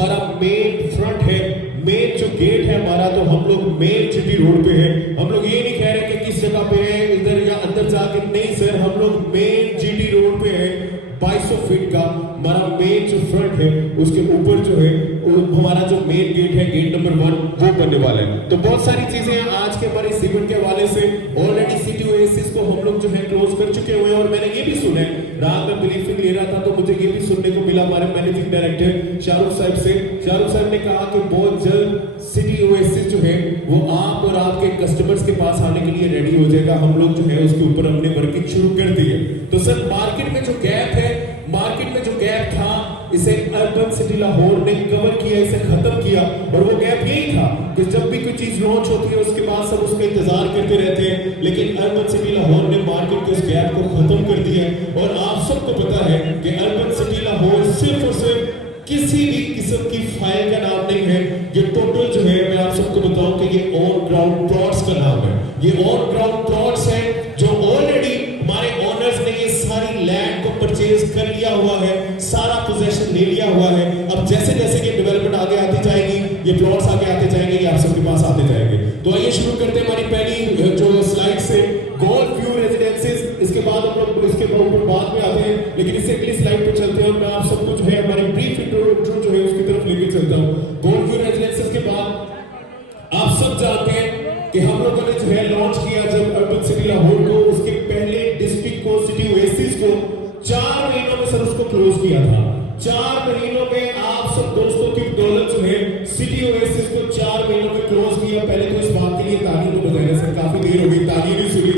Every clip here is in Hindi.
हमारा मेन फ्रंट है, मेन जो गेट है हमारा, तो हम लोग मेन जीटी रोड पे है। हम लोग ये नहीं कह रहे कि किस जगह पे है, इधर या अंदर जाके, नहीं सर, हम लोग मेन जीटी रोड पे है। 2200 फीट का हमारा मेन जो फ्रंट है, उसके ऊपर जो है हमारा जो मेन गेट है, गेट नंबर 1, वो बनने वाला है। तो बहुत सारी चीजें हैं आज के हमारे इस इवेंट के हवाले से। ऑलरेडी सिटी ओएसिस को हम लोग जो है क्लोज कर चुके हुए हैं, और मैंने ये भी सुना है, रात में ब्रीफिंग ले रहा था तो मुझे ये भी सुनने को मिला हमारे मैनेजिंग डायरेक्टर शाहरुख साहब से। शाहरुख साहब ने कहा कि बहुत जल्द सिटी ओएसिस जो है वो आप और आपके कस्टमर्स के पास आने के लिए रेडी हो जाएगा। हम लोग जो है उसके ऊपर हमने वर्किंग शुरू कर दी है। तो सर मार्केट में जो गैप है, मार्केट में जो गैप था, इसे अर्बन सिटी लाहौर ने कवर किया, इसे खत्म किया। और वो गैप यही था कि जब भी कोई चीज लॉन्च होती है उसके बाद सब उसका इंतजार करते रहते हैं, लेकिन अर्बन सिटी लाहौर ने मार्केट के उस गैप को खत्म कर दिया है। और आप सबको पता है कि अर्बन सिटी लाहौर सिर्फ और सिर्फ किसी भी किस्म की फाइल का नाम नहीं है। ये टोटल जो है, मैं आप सबको बताऊं कि ये ऑन ग्राउंड प्लॉट्स का नाम है। ये ऑन ग्राउंड प्लॉट्स है जो ऑलरेडी हमारे ओनर्स ने ये सारी लैंड को परचेज कर लिया हुआ है, सारा पोजेशन ले लिया हुआ है। अब जैसे जैसे ये डेवलपमेंट आगे आती जाएगी, ये प्लॉट्स आगे आते जाएंगे, ये आप सबके पास आते जाएंगे। तो आइए शुरू करते हैं हमारी पहली जो स्लाइड से, गोल्फ व्यू रेजिडेंसेस। इसके बाद हम लोग इसके ऊपर बाद में आते हैं, लेकिन इससे अगली स्लाइड पे चलते हैं और मैं आप सबको जो है हमारे ब्रीफ इंट्रो जो है उसकी तरफ लेके चलता हूँ। गोल्फ व्यू रेजिडेंसेस के बाद आप सब जानते हैं कि हम लोगों ने जो है लॉन्च किया जब अर्बन सिटी लाहौर को, उसके पहले डिस्ट्रिक्ट को, सिटी ओएसिस को 4 महीनों में सर उसको क्लोज किया था। 4 महीनों में आप सब दोस्तों की बदौलत जो है सिटी ओएसिस को 4 महीनों में क्लोज किया। पहले तो इस बात के लिए तालियां तो बजाएं सर, काफी देर हो गई, तालियां नहीं सुनी।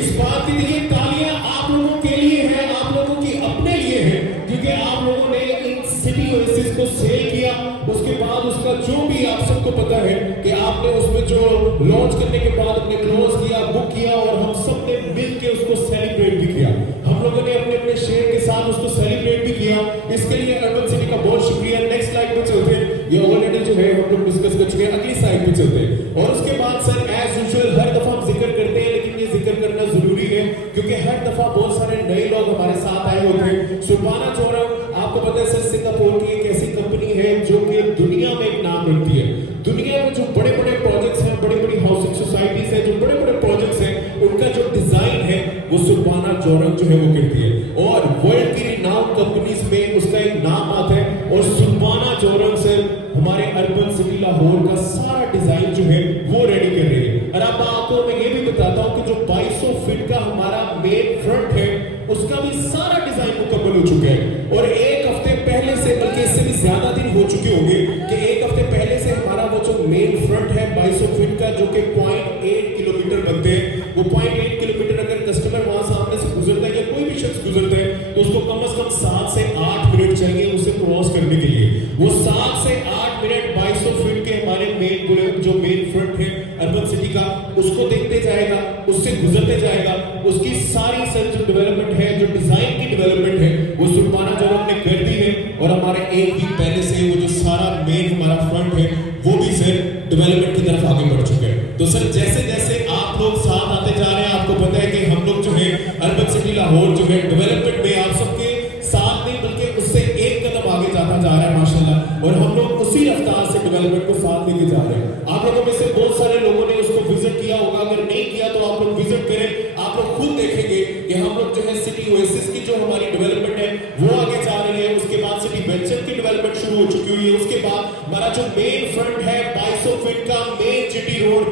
इस बात के लिए तालियां आप लोगों के लिए है, आप लोगों की अपने लिए है, क्योंकि आप लोगों ने इन सिटी ओएसिस को सेल किया। उसके बाद उसका जो भी आप सबको पता है कि आपने उसमें जो लॉन्च करने के बाद अपने क्लोज किया, बुक किया, और हम सब ने मिलकर उसको सेलिब्रेट भी किया। हम लोगों ने अपने अपने शेयर के साथ उसको सेलिब्रेट भी किया। इसके लिए अर्बन सिटी का बहुत शुक्रिया। नेक्स्ट स्लाइड पे चलते हैं। ये ऑलरेडी जो है हम लोग डिस्कस कर चुके हैं, अगली स्लाइड पे चलते हैं। और उसके बाद सर एज यूजुअल हर दफा हम जिक्र करते हैं, लेकिन ये जिक्र करना जरूरी है क्योंकि हर दफा बहुत सारे नए लोग हमारे साथ आए होते हैं। सुबाना जोरम, आपको पता है सर, सिंगापुर की एक ऐसी कंपनी है जो कि दुनिया में एक नाम रखती है। दुनिया में जो बड़े बड़े प्रोजेक्ट्स हैं, बड़ी बड़ी हाउसिंग सोसाइटीज हैं, जो बड़े बड़े प्रोजेक्ट्स हैं, उनका जो डिजाइन है वो सुबाना जोरम जो है वो करती है। और वर्ल्ड की रिनाउंड कंपनीज में उसका एक नाम आता है, और सुबाना जोरम से हमारे अर्बन सिटी लाहौर का सारा डिजाइन जो है वो रेडी कर रही है। और अब आपको मैं ये भी बताता हूँ कि जो 2200 फीट का हमारा मेन फ्रंट है, उसका भी सारा डिजाइन मुकम्मल हो चुका है। और एक हफ्ते पहले से, बल्कि इससे भी ज्यादा दिन हो चुके होंगे, कि एक हफ्ते पहले से हमारा वो जो मेन फ्रंट है 2200 फीट का, जो कि 0.8 किलोमीटर बनते हैं, वो 0.8 किलोमीटर अगर कस्टमर वहां सामने से गुजरता है या कोई भी शख्स गुजरता है तो उसको कम से कम 7 से 8 मिनट चाहिए उसे क्रॉस करने के लिए। वो 7 से 8 मिनट 2200 फीट के हमारे मेन जो मेन फ्रंट है अर्बन सिटी का, उसको देखते जाएगा, उससे गुजरते जाएगा। उसकी सारी सर जो डेवलपमेंट है, जो डिजाइन की डेवलपमेंट है, वो सुबाना जोरम ने कर दी है। और हमारे एक वीक पहले से वो जो सारा मेन हमारा फ्रंट है वो भी सर डेवलपमेंट की तरफ आगे बढ़ चुके हैं। तो सर जैसे जैसे आप लोग साथ आते जा रहे हैं, आपको पता है कि हम लोग जो है अर्बन सिटी लाहौर जो है डेवलपमेंट में आप सबके साथ नहीं बल्कि उससे एक कदम आगे जाता जा रहा है माशाल्लाह। और हम लोग उसी रफ्तार से डेवलपमेंट को साथ लेके जा रहे हैं। आप लोगों में से बहुत सारे लोगों ने उसको विजिट किया होगा, अगर नहीं किया तो आप लोग विजिट करें। आप लोग खुद देखेंगे कि हम लोग जो है सिटी ओएसिस की जो हमारी डेवलपमेंट है वो आगे जा रही है। उसके बाद सिटी वेंचर की डेवलपमेंट शुरू हो चुकी हुई है। उसके बाद हमारा जो मेन फ्रंट है 2200 फीट का मेन जीटी रोड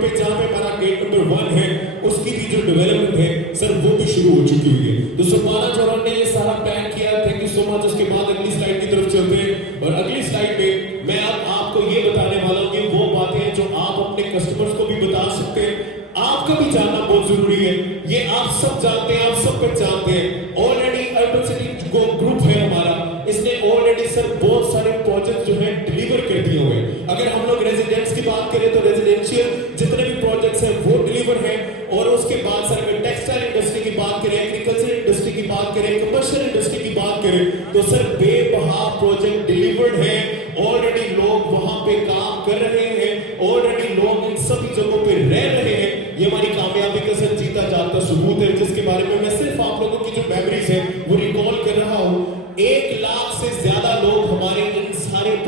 पे, जहां पे हमारा गेट नंबर 1 है, उसकी भी जो डेवलपमेंट है सर वो भी शुरू हो चुकी हुई है। तो सुबाना जोरम ने ये सारा प्लान किया। Thank you so much. उसके बाद अगली स्लाइड की तरफ चलते हैं, और अगली स्लाइड में मैं अब आपको ये बताने वाला हूँ कि वो बातें जो आप अपने कस्टमर्स को भी बता सकते हैं, आपका भी जानना बहुत जरूरी है। ये आप सब जानते हैं, आप सब पहचानते हैं। ऑलरेडी अर्बन सिटी ग्रुप है हमारा, इसने ऑलरेडी सर बहुत सारे प्रोजेक्ट जो है डिलीवर कर दिए हुए हैं। अगर हम लोग रेजिडेंट्स की बात करें तो रेजिडेंशियल जितने भी प्रोजेक्ट्स हैं वो डिलीवर हैं। और उसके बाद सर अगर टेक्सटाइल इंडस्ट्री की बात करें, एग्रीकल्चर इंडस्ट्री की बात करें, कमर्शियल इंडस्ट्री की बात करें, तो सर बेबहा प्रोजेक्ट डिलीवर्ड है। ऑलरेडी लोग वहां पे काम कर रहे हैं, ऑलरेडी लोग इन सभी जगहों पे रह रहे हैं। ये हमारी कामयाबी का सर जीता जागता सबूत है, जिसके बारे में मैं सिर्फ आप लोगों की जो मेमोरीज है वो रिकॉल कर रहा हूँ। 1 लाख से ज्यादा लोग हमारे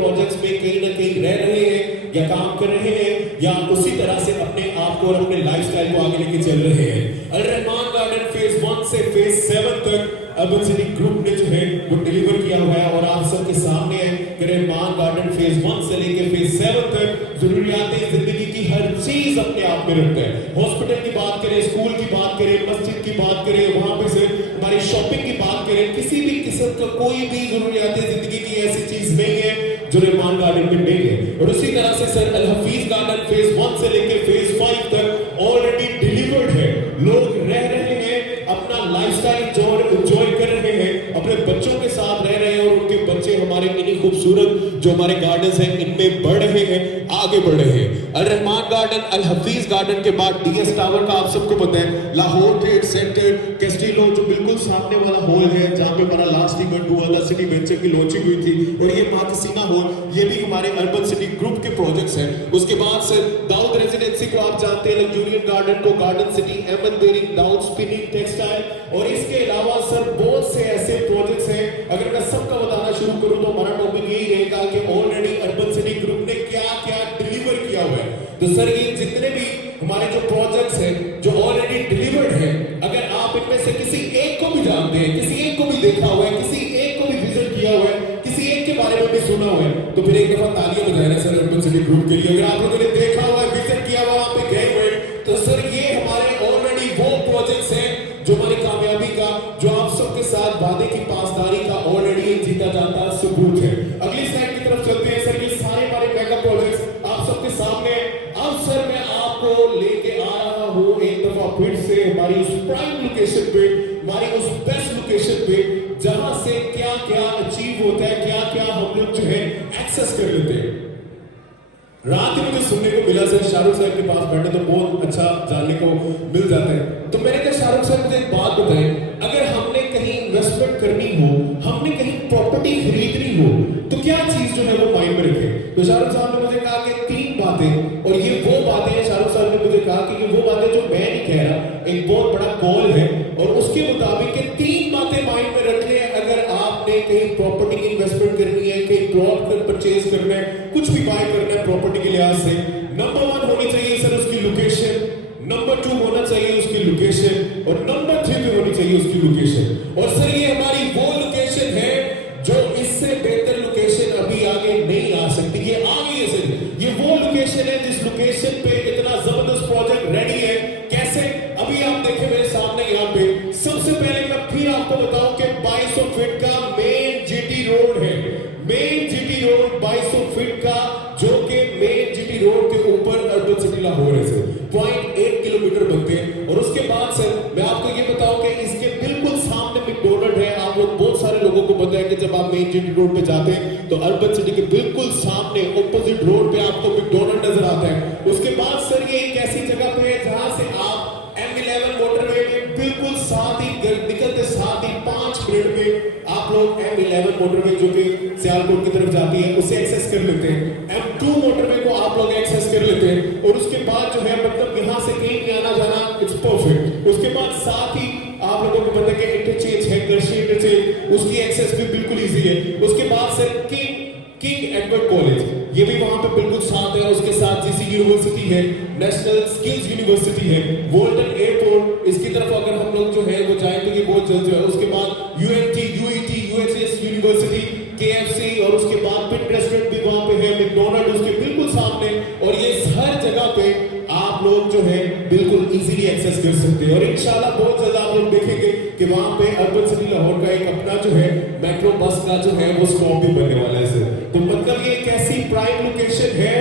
प्रोजेक्ट्स में कहीं ना कहीं रह रहे हैं या काम कर रहे हैं या उसी तरह से अपने आप को और अपने लाइफस्टाइल को आगे लेके चल रहे हैं। अल रहमान गार्डन फेज 1 से फेज 7 तक अर्बन सिटी ग्रुप ने जो है वो डिलीवर किया हुआ है और आप सबके सामने है कि रहमान गार्डन फेज 1 से लेकर फेज 7 तक जरूरियात जिंदगी की हर चीज अपने आप में रखता है। हॉस्पिटल की बात करें, स्कूल की बात करें, मस्जिद की बात करें, वहां पे से हमारी शॉपिंग की बात करें, किसी भी किस्म का कोई भी जरूरियात जिंदगी की ऐसी चीज नहीं है जो रहमान गार्डन में नहीं है। और उसी तरह से सर अल हफीज गार्डन फेज 1 से लेकर फेज 5 तक ऑलरेडी डिलीवर्ड है। लोग रह रहे हैं, अपना लाइफस्टाइल एंजॉय कर रहे हैं, अपने बच्चों के साथ रह रहे हैं और उनके बच्चे हमारे इन्हीं खूबसूरत जो हमारे गार्डन्स हैं इनमें बढ़ रहे हैं, आगे बढ़ रहे हैं। अल रहमान गार्डन, अल हफीज गार्डन के बाद डीएस टावर का आप सबको पता है, लाहौर ट्रेड सेंटर, कैस्टिलो जो बिल्कुल सामने वाला हॉल है जहां पे हमारा लास्ट इवेंट हुआ था, सिटी वेंचर की लॉन्चिंग हुई थी, और ये मार्कसीना हॉल, ये भी हमारे अर्बन सिटी ग्रुप के प्रोजेक्ट्स हैं। उसके बाद से दाऊद रेजिडेंसी को आप जानते हैं, लग्जूरियन गार्डन को गार्डन सिटी, अहमद बेरिंग, दाऊद स्पिनिंग टेक्सटाइल, और इसके अलावा सर बहुत से ऐसे प्रोजेक्ट्स हैं। अगर मैं सबका बताना शुरू करूं तो हमारा टॉपिक यही रहेगा कि ऑलरेडी अर्बन सिटी ग्रुप ने क्या क्या डिलीवर किया हुआ है। तो सर ये जितने भी हमारे जो प्रोजेक्ट्स हैं जो ऑलरेडी डिलीवर्ड हैं, अगर आप इनमें से किसी एक को भी जानते हैं, किसी एक को भी देखा हुआ है, किसी एक को भी विजिट किया हुआ है, किसी एक के बारे में भी सुना हुआ है, तो फिर एक दफा तालियां बजाएं सर अर्बन सिटी ग्रुप के लिए। अगर आप लोगों ने देखा हुआ है, विजिट किया हुआ, वहां पे गए हुए, तो सर ये हमारे ऑलरेडी वो प्रोजेक्ट्स हैं जो हमारी कामयाबी का, जो आप सबके साथ वादे की पासदारी का ऑलरेडी जीता जाता सबूत है। अगली स्लाइड की तरफ चलते हैं सर। ये सारे हमारे मेगा प्रोजेक्ट्स आप सबके सामने। अब सर मैं आपको लेके आ रहा हूं एक दफा फिर से हमारी उस प्राइम लोकेशन पे, हमारी उस बेस्ट लोकेशन पे, जहां से क्या क्या अचीव होता है, क्या क्या हम लोग जो है एक्सेस कर लेते हैं। रात में मुझे सुनने को मिला सर शाहरुख साहब के पास बैठे तो बहुत अच्छा जानने को मिल जाता है। तो मैंने कहा शाहरुख साहब मुझे एक बात बताएं, अगर हमने कहीं इन्वेस्टमेंट करनी हो, हमने कहीं प्रॉपर्टी खरीदनी हो, तो क्या चीज जो है वो माइंड में रखें। तो शाहरुख साहब ने मुझे कहा कि 3 बातें, और ये वो बातें हैं, शाहरुख साहब ने मुझे कहा कि ये वो बातें जो मैं नहीं कह रहा, एक बहुत बड़ा कॉल है, और उसके मुताबिक 3 बातें माइंड में रख लें अगर आपने कहीं प्रॉपर्टी की इन्वेस्टमेंट करनी है, कहीं प्लॉट पर परचेज करना है, कुछ भी बाय करना है प्रॉपर्टी के लिहाज से। नंबर 1 होनी चाहिए सर उसकी लोकेशन, नंबर 2 होना चाहिए उसकी लोकेशन, और नंबर 3 पे होनी चाहिए उसकी लोकेशन। और सर ये हमारी वो लोकेशन है जो इससे बेहतर लोकेशन अभी आगे नहीं आ सकती। ये आ गई है सर, ये वो लोकेशन है जिस लोकेशन पे इतना जबरदस्त प्रोजेक्ट रेडी है। कैसे? अभी आप देखें मेरे सामने यहाँ पे, सबसे पहले मैं फिर आपको बताऊं कि 2200 फीट का मेन जीटी रोड है। मेन जीटी रोड 2200 फीट का, जो कि मेन जीटी रोड के ऊपर अर्बन सिटी लाहौर है सर, 0.8 किलोमीटर बनते हैं। और उसके बाद सर मैं आपको ये बताऊं कि इसके बिल्कुल सामने मैकडॉनल्ड है। आप लोग बहुत सारे लोगों को पता है कि जब आप मेन जीटी रोड पे जाते हैं तो अर्बन सिटी के बिल्कुल सामने ऑपोजिट रोड पे आपको मैकडॉनल्ड नजर आता है। उसके बाद सर ये एक ऐसी जगह पे है जहां से आप M11 मोटरवे में बिल्कुल साथ ही निकलते साथ ही 5 मिनट में आप लोग M11 मोटरवे जो कि सियालकोट की तरफ जाती है उसे एक्सेस कर लेते हैं। M2 मोटरवे को आप लोग एक्सेस कर लेते हैं, और उसके बाद जो है मतलब यहाँ से कहीं भी आना जाना इट्स परफेक्ट। उसके बाद साथ ही आप लोगों को पता है कि इंटरचेंज है, कर्शी इंटरचेंज, उसकी एक्सेस भी बिल्कुल इजी है। उसके बाद सर किंग एडवर्ड कॉलेज, ये भी वहां पे बिल्कुल साथ है। उसके साथ जीसी यूनिवर्सिटी है, नेशनल स्किल्स यूनिवर्सिटी है, वोल्टन एयरपोर्ट, इसकी तरफ अगर हम लोग जो है वो जाए तो ये बहुत जल्द जो है। उसके बाद यूएनटी, यूईटी, यूएचएस यूनिवर्सिटी, केएफसी, और उसके बाद पिट रेस्टोरेंट भी वहां पे है, मैकडॉनल्ड उसके बिल्कुल सामने। और ये हर जगह पे आप लोग जो है बिल्कुल इजीली एक्सेस कर सकते हैं। और इंशाल्लाह बहुत जल्द आप लोग देखेंगे कि वहां पे अर्बन सिटी लाहौर का एक अपना जो है मेट्रो बस का जो है वो स्टॉप भी बनने वाला है सर। तो मतलब ये एक ऐसी प्राइम लोकेशन है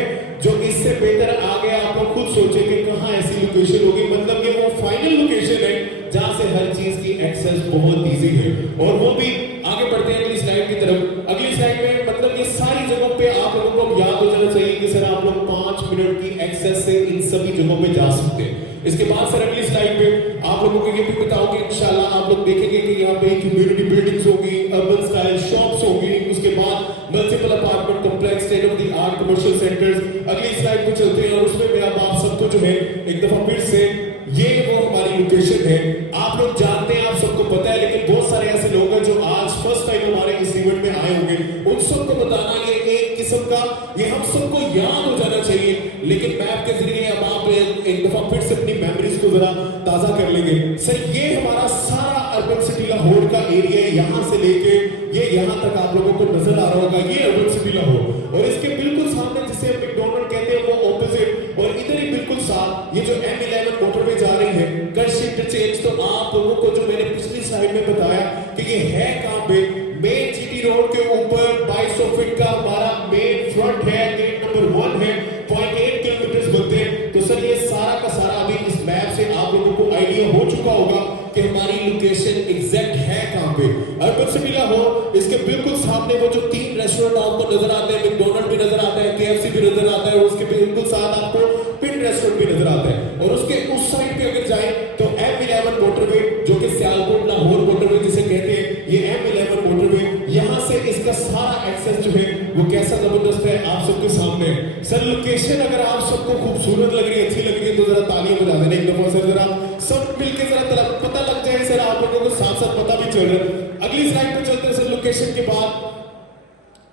जो इससे बेहतर आगे आप लोग खुद सोचे कि कहां ऐसी लोकेशन होगी। मतलब ये वो फाइनल लोकेशन है जहां से हर चीज की एक्सेस बहुत इजी है। और वो भी आगे बढ़ते हैं अगली स्लाइड की तरफ। अगली स्लाइड में मतलब ये सारी जगहों पे आप लोगों को याद हो जाना चाहिए कि सर आप लोग 5 मिनट की एक्सेस से इन सभी जगहों पे जा सकते हैं। इसके बाद सर अगली स्लाइड पे आप लोगों को ये भी बताऊं कि इंशाल्लाह आप लोग देखेंगे कि यहाँ पे कम्युनिटी बिल्डिंग्स होगी, अर्बन स्टाइल शॉप्स होगी, उसके बाद multiple apartment complex, state of the art commercial centres. अगली स्लाइड पे चलते हैं और उसमें मैं अब आप सबको जो है एक दफा फिर से ये वो हमारी लोकेशन है। आप लोग जानते हैं, आप सबको पता है, लेकिन बहुत सारे ऐसे लोग हैं जो आज फर्स्ट टाइम हमारे इस इवेंट में आए होंगे, उन सबको बताना ये एक किस्म याद हो जाना चाहिए, लेकिन मैप के जरिए अब आप एक दफा फिर से अपनी मेमोरीज को जरा ताजा कर लेंगे। सर ये हमारा सारा अर्बन सिटी लाहौर का एरिया है, यहाँ से लेके ये यहाँ तक आप लोगों को नजर आ रहा होगा, ये अर्बन सिटी लाहौर। और इसके बिल्कुल सामने जिसे हम मैकडॉनल्ड कहते हैं वो ऑपोजिट, और इधर ही बिल्कुल साथ ये जो M11 मोटरवे जा रही है कर्श इंटरचेंज। तो आप लोगों को जो मैंने पिछली स्लाइड में बताया कि ये है कहाँ पे, मेन जीटी रोड के ऊपर 2200 फीट का हमारा मेन फ्रंट है, गेट नंबर 1 है, 0.8 किलोमीटर बनते हैं। तो सर ये सारा का सारा अभी इस मैप से आप लोगों को आइडिया हो चुका होगा कि हमारी लोकेशन एग्जैक्ट है कहां पे। अर्बन सिटी लाहौर, इसके बिल्कुल सामने वो जो 3 रेस्टोरेंट आपको नजर आते हैं, मैकडॉनल्ड भी नजर आता है, KFC भी नजर आता है, और उसके बिल्कुल साथ आपको पिन रेस्टोरेंट भी नजर आता है। और उसके उस साइड पे अगर जाए तो M11 मोटरवे जो कि सियालकोट लाहौर मोटरवे जिसे कहते हैं, ये M11 मोटरवे, यहां से इसका सारा एक्सेस जो है वो कैसा जबरदस्त है आप सबके सामने। सर लोकेशन अगर आप सबको खूबसूरत लग रही है, अच्छी लग रही है, तो जरा तालियां बजा देना एक दफा सर, जरा सब मिलके जरा पता लग जाए सर, आप लोगों को साथ साथ पता भी चल रहा है। अगली स्लाइड पे चलते हैं सर। लोकेशन के बाद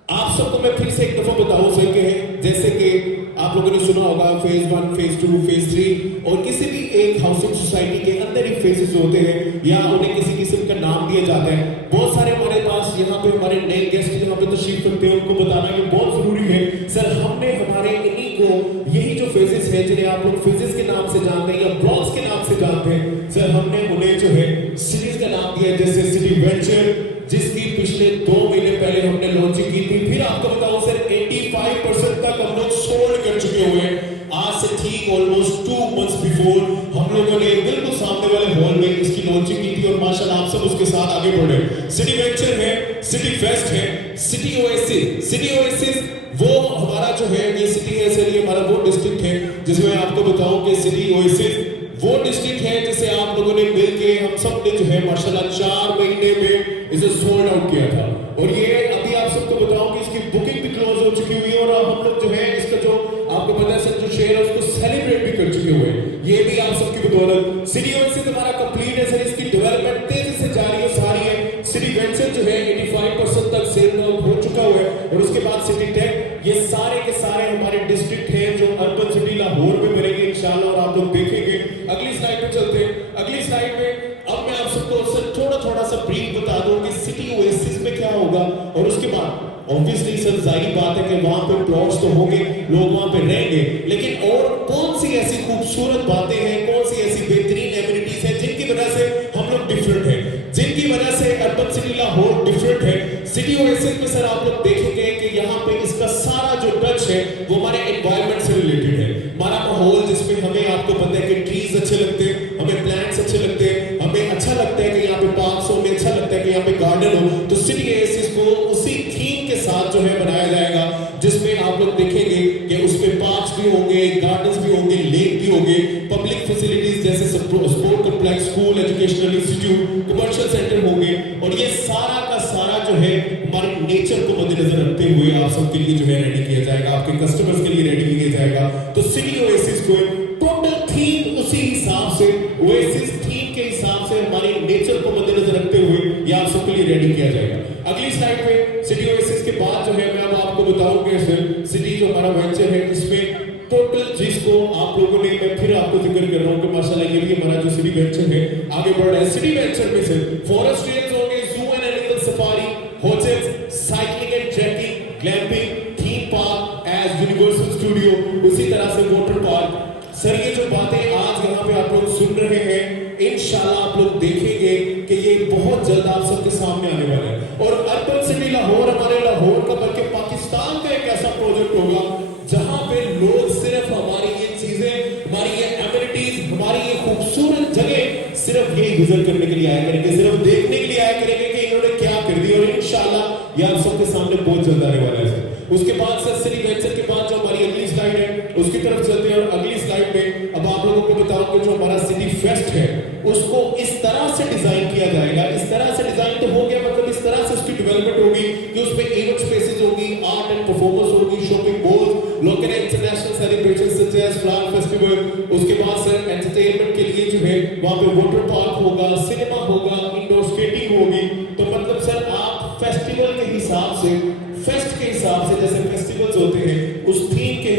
आप सबको मैं फिर से एक दफा बताऊं सर के जैसे कि आप लोगों ने सुना होगा फेज 1, फेज 2, फेज 3, और किसी भी एक हाउसिंग सोसाइटी के अंदर ही फेजेस होते हैं या उन्हें किसी किस्म का नाम दिया जाता है। बहुत सारे हमारे पास यहाँ पे हमारे नए गेस्ट यहाँ पे तशरीफ रखते हैं, उनको बताना ये बहुत जरूरी है। सर हमने हमारे इन्हीं को यही जो फेजेस है जिन्हें आप लोग फेजेस के नाम से जानते हैं या ब्लॉक्स के नाम से जानते हैं, सर हमने उन्हें जो है सीरीज का नाम दिया, जैसे सिटी वेंचर जिसकी पिछले 2 महीने पहले हमने लॉन्चिंग की थी। फिर आपको बताऊं सर 85% तक हम लोग सोल्ड कर चुके हुए हैं। आज से ठीक ऑलमोस्ट 2 मंथ्स बिफोर हम लोगों ने बिल्कुल सामने वाले हॉल में इसकी लॉन्चिंग की थी, और माशाल्लाह आप सब उसके साथ आगे बढ़े। सिटी वेंचर है, सिटी फेस्ट है, सिटी ओएसिस। सिटी ओएसिस वो हमारा जो है ये सिटी है सर, ये हमारा वो डिस्ट्रिक्ट है जिसमें आपको बताऊं कि सिटी ओएसिस वो डिस्ट्रिक्ट है जिसे आप लोगों ने मिलके हम सब ने जो है माशाल्लाह 4 महीने में इसे सोल्ड आउट किया था। और ये अभी आप सबको बताऊं कि इसकी बुकिंग भी क्लोज हो चुकी हुई है, और हम लोग जो है इसका जो आपको पता है सर जो शेयर है उसको सेलिब्रेट भी कर चुके हुए हैं, ये भी आप सबकी बदौलत। सिटी वेंचर हमारा कंप्लीट है सर, इसकी डेवलपमेंट तेजी से जारी है सारी है। सिटी वेंचर जो है 85% तक सेल हो चुका हुआ है, और उसके बाद सिटी टेक, ये सारे के सारे हमारे डिस्ट्रिक्ट हैं जो अर्बन सिटी लाहौर में मिलेंगे इंशाल्लाह, और आप लोग देखेंगे। अगली स्लाइड पे चलते हैं। अगली स्लाइड में अब मैं आप सबको सर थोड़ा सा ब्रीफ बता दूं कि सिटी ओएसिस में क्या होगा, और उसके बाद ऑब्वियसली सर जाहिर बात है कि वहां पे प्लॉट्स तो होंगे, लोग वहां पे रहेंगे, लेकिन और कौन सी ऐसी खूबसूरत बातें हैं, कौन सी ऐसी बेहतरीन एमिनिटीज हैं जिनकी वजह से हम लोग डिफरेंट हैं, जिनकी वजह से अर्बन सिटी लाहौर डिफरेंट है। सिटी ओएसिस में सर आप लोग देखेंगे कि यहाँ पे इसका सारा जो टच है वो हमारे एनवायरनमेंट से रिलेटेड है। हमारा माहौल जिसमें हमें आपको पता है कि ट्रीज अच्छे लगते हैं, हमें प्लांट्स अच्छे लगते हैं, हमें अच्छा लगता है कि यहाँ पे पार्क्स हो, हमें अच्छा लगता है कि यहाँ पे गार्डन हो। तो सिटी ओएसिस को उसी थीम के साथ जो है बनाया जाएगा, जिसमें आप लोग देखेंगे कि उसमें पार्क्स भी होंगे, गार्डन्स भी होंगे, लेक भी होंगे, पब्लिक फैसिलिटीज जैसे sport complex, school, educational institute, commercial centre होंगे, और ये सारा का सारा जो है हमारे नेचर को मद्देनजर रखते हुए आप सबके लिए जो है रेडी किया जाएगा, आपके कस्टमर्स के लिए रेडी किया जाएगा। तो सिटी ओएसिस को टोटल थीम उसी हिसाब से, ओएसिस थीम के हिसाब से हमारे नेचर को मद्देनजर रखते हुए ये आप सबके लिए रेडी किया जाएगा। अगली स्लाइड पे सिटी ओएसिस के बाद जो है मैं अब आपको बताऊंगा सर सिटी जो हमारा वेंचर है इसमें टोटल जिसको आप लोगों ने, मैं फिर आपको जिक्र कर रहा हूं कि माशाल्लाह ये भी हमारा जो सिटी वेंचर है आगे बढ़ रहा है। सिटी वेंचर में से फॉरेस्ट ट्रेल्स होंगे, zoo and animal safari, hotels, cycling and trekking, glamping, theme park as Universal Studio, उसी तरह से वाटर पार्क। सर ये जो बातें आज यहाँ पे आप लोग सुन रहे हैं, इंशाल्लाह आप लोग देखेंगे कि ये बहुत जल्द आप सबके सामने आने वाला है। और अर्बन सिटी लाहौर हमारे लाहौर का बल्कि पाकिस्तान का एक ऐसा प्रोजेक्ट होगा जहां पे लोग सिर्फ हमारी ये चीजें, हमारी ये एमिनिटीज, हमारी ये खूबसूरत जगह सिर्फ यही गुजर करने के लिए आया करेंगे, सिर्फ देखने के लिए आया करेंगे कि इन्होंने क्या कर दिया, और इंशाल्लाह ये आप सबके सामने बहुत जल्द आने वाला है सर। उसके बाद सर सिटी वेंचर के बाद जो हमारी अगली स्लाइड है उसकी तरफ चलते हैं, और अगली स्लाइड में अब आप लोगों को बताऊं कि जो हमारा सिटी फेस्ट है उसको इस तरह से डिजाइन किया जाएगा, इस तरह से डिजाइन तो हो गया, मतलब इस तरह से उसकी डेवलपमेंट होगी कि उसमें इवेंट स्पेसेस होगी, आर्ट एंड परफॉर्मेंस होगी, shopping malls, local and international celebrations such as flower festival. उसके बाद सर एंटरटेनमेंट के लिए जो है वहां पे वाटर पार्क होगा, सिनेमा होगा, इंडोर स्केटिंग होगी। तो मतलब सर आप फेस्टिवल के हिसाब से, फेस्ट के हिसाब से, जैसे फेस्टिवल्स होते हैं उस थीम के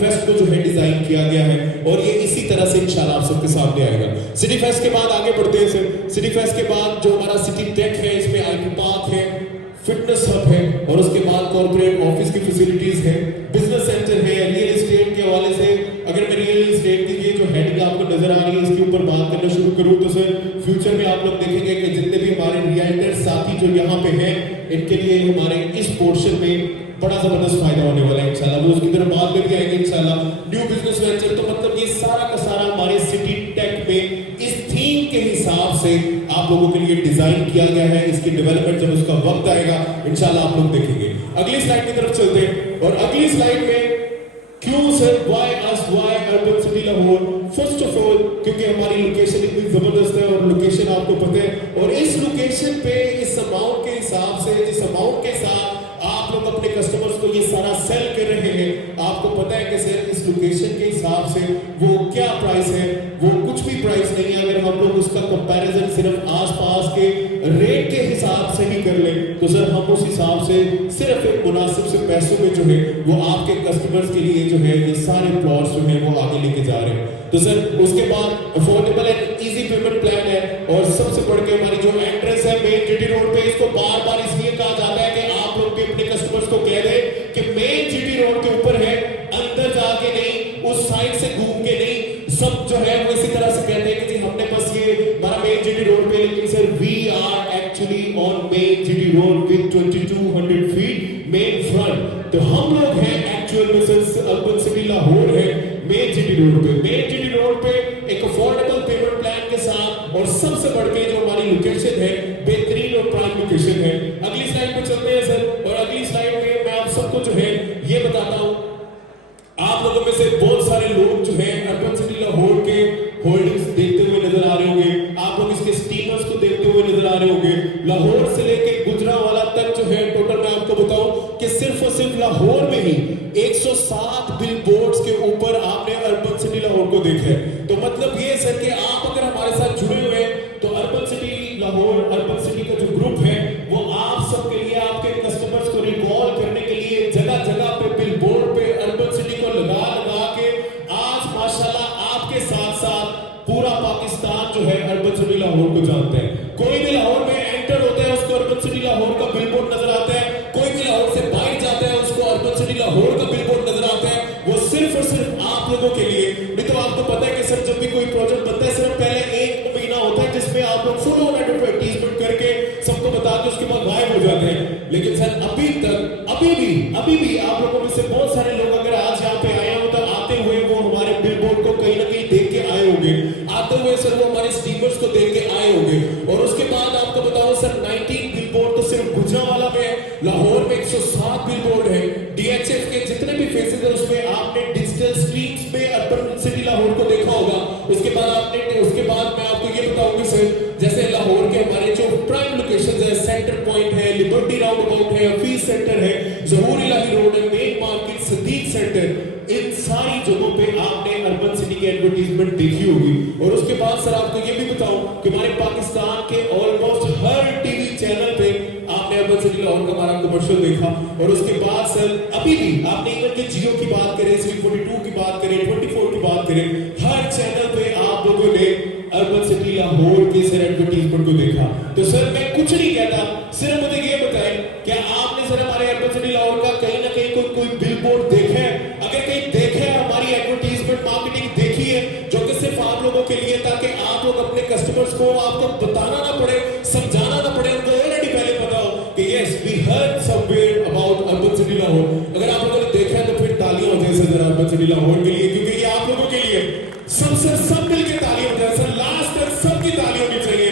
फेस्ट को जो है डिजाइन किया गया है और ये इसी तरह से इंशाल्लाह आप सबके सामने आएगा। सिटी फेस्ट के बाद आगे बढ़ते हैं सर। सिटी फेस्ट के बाद जो हमारा सिटी टेक है, इसमें आईटी पार्क है, फिटनेस हब है और उसके बाद कॉर्पोरेट ऑफिस की फैसिलिटीज है, बिजनेस सेंटर है। रियल एस्टेट के हवाले से अगर मैं रियल एस्टेट की ये जो हेडिंग आपको नजर आ रही है इसके ऊपर बात करना शुरू करूं तो सर फ्यूचर में आप लोग देखेंगे कि जितने भी हमारे रियल्टर साथी जो यहाँ पे हैं इनके लिए हमारे इस पोर्शन में बड़ा जबरदस्त फायदा होने वाला है इंशाल्लाह। वो उसकी तरफ बाद में भी आएंगे इंशाल्लाह। न्यू बिजनेस वेंचर तो मतलब ये सारा का सारा हमारे सिटी टेक में इस थीम के हिसाब से आप लोगों के लिए डिजाइन किया गया है। इसकी डेवलपमेंट जब उसका वक्त आएगा इंशाल्लाह आप लोग देखेंगे। अगली स्लाइड की तरफ चलते हैं और अगली स्लाइड में क्यों sir why us why urban city Lahore. First of all क्योंकि हमारी लोकेशन इतनी जबरदस्त है और लोकेशन आपको पता है और इस लोकेशन पे इस अमाउंट के हिसाब से जिस अमाउंट के साथ आप लोग अपने कस्टमर्स को ये सारा सेल कर रहे हैं आपको पता है कि सर इस लोकेशन के हिसाब से वो क्या प्राइस है, वो कुछ भी प्राइस नहीं है। अगर हम लोग उसका कंपैरिजन सिर्फ आसपास के रेट के हिसाब से ही कर ले तो सर हम उस हिसाब से सिर्फ एक मुनासिब से पैसों में जो है वो आपके कस्टमर्स के लिए जो है ये सारे प्लॉट्स जो है वो आगे लेके जा रहे हैं। तो सर उसके बाद affordable and easy payment plan है और सबसे बढ़ के हमारी जो एड्रेस है मेन जीटी रोड पे, इसको बार बार इसलिए कहा जाता है कि आप लोग भी अपने कस्टमर्स को कह दे कि मेन जीटी रोड के ऊपर है, अंदर जाके नहीं, उस साइड से घूम के नहीं। सब जो है वो इसी तरह से कहते हैं कि जी हमने बस ये हमारा मेन जीटी रोड पे, लेकिन sir we are actually on main GT road with 2200 feet main front. तो हम लोग हैं एक्चुअल में सर अर्बन सिटी लाहौर है मेन जीटी रोड पे। मेन जीटी रोड पे एक अफोर्डेबल पेमेंट प्लान के साथ और सबसे बढ़ के जो हमारी लोकेशन है बेहतरीन और प्राइम लोकेशन है। अगली स्लाइड पे चलते हैं सर और अगली स्लाइड में मैं आप सबको जो है ये बताता हूं। आप लोगों में से बहुत सारे लोग जो है अर्बन सिटी लाहौर के होल्डिंग्स देखते हुए नजर आ रहे होंगे, आप लोग इसके स्टीमर्स को देखते हुए नजर आ रहे होंगे। लाहौर से लेके गुजरांवाला तक जो है टोटल मैं आपको बताऊं कि सिर्फ और सिर्फ लाहौर में ही 107 बिलबोर्ड्स के ऊपर आपने अर्बन सिटी लाहौर को देखा है। तो मतलब ये सर कि आप अगर हमारे साथ जुड़े हुए हैं तो urban city Lahore, urban city का जो ग्रुप है वो आप सबके लिए, आपके कस्टमर्स को रिकॉल करने के लिए जगह जगह पे बिलबोर्ड पे अर्बन सिटी को लगा लगा के आज माशाल्लाह आपके साथ साथ पूरा पाकिस्तान जो है अर्बन सिटी लाहौर को जानता है। कोई भी लाहौर में एंटर होता है उसको अर्बन सिटी लाहौर का बिलबोर्ड नजर आता है, कोई भी लाहौर से बाहर जाता है उसको अर्बन सिटी लाहौर का बिलबोर्ड नजर आता है। वो सिर्फ और सिर्फ आप लोगों के लिए। नहीं तो आपको पता है कि सर जब भी कोई प्रोजेक्ट बनता है सिर्फ पहले एक महीना होता है जिसमें आप लोग फुल ऑन एडवर्टाइजमेंट करके सबको बता के उसके बाद गायब हो जाते हैं। लेकिन सर अभी तक अभी भी आप लोगों में से बहुत सारे लोग अगर आज यहाँ पे आए हो तो आते हुए वो हमारे बिलबोर्ड को कहीं ना कहीं देख के आए होंगे, आते हुए सर वो हमारे स्टीमर्स को देख के आए होंगे। और उसके बाद आपको बताओ सर 19 बिलबोर्ड तो सिर्फ गुजरांवाला में है, लाहौर में 107 बिलबोर्ड है। डीएचएफ के जितने भी फेसेस है उसमें आपने डिजिटल स्क्रीन्स पे अर्बन सिटी लाहौर को देखा होगा। उसके बाद मैं आपको ये बताऊंगी सर जैसे लाहौर के हमारे जो प्राइम लोकेशंस है, सेंटर पॉइंट है, लिबर्टी राउंड अबाउट है, हफीज सेंटर है, ज़हूर इलाही रोड है, मेन मार्केट, सदीक सेंटर, इन सारी जगहों पे आपने अर्बन सिटी की एडवर्टाइजमेंट देखी होगी। और उसके बाद सर आपको ये भी बताऊं कि हमारे पाकिस्तान के ऑलमोस्ट हर टीवी चैनल पे आपने अर्बन सिटी लाहौर का हमारा कमर्शियल देखा। और उसके बाद सर अभी भी आपने इवन के जियो की बात करें, स्वीट 42 की बात करें, 24 की बात करें, हर चैनल पे आप लोगों ने अर्बन सिटी लाहौर के सर एडवर्टाइजमेंट को देखा। तो सर मैं कुछ नहीं कहता, सिर्फ मुझे ये बताएं क्या आपने सर हमारे अर्बन सिटी लाहौर का कहीं ना कहीं कोई बिलबोर्ड देखा है? अगर कहीं देखा है, हमारी एडवर्टाइजमेंट मार्केटिंग देखी है जो कि सिर्फ आप लोगों के लिए, ताकि आप लोग अपने कस्टमर्स को आपको बताना ना पड़े, समझाना ना पड़े, उनको ऑलरेडी पहले पता हो कि yes we heard somewhere about urban city Lahore. अगर आप लोगों ने देखा है तो फिर तालियां हो जाए सर अर्बन सिटी लाहौर के लिए, क्योंकि ये आप लोगों के लिए सब मिलकर तालियां हो जाए सर, लास्ट तक सबकी तालियां होनी चाहिए।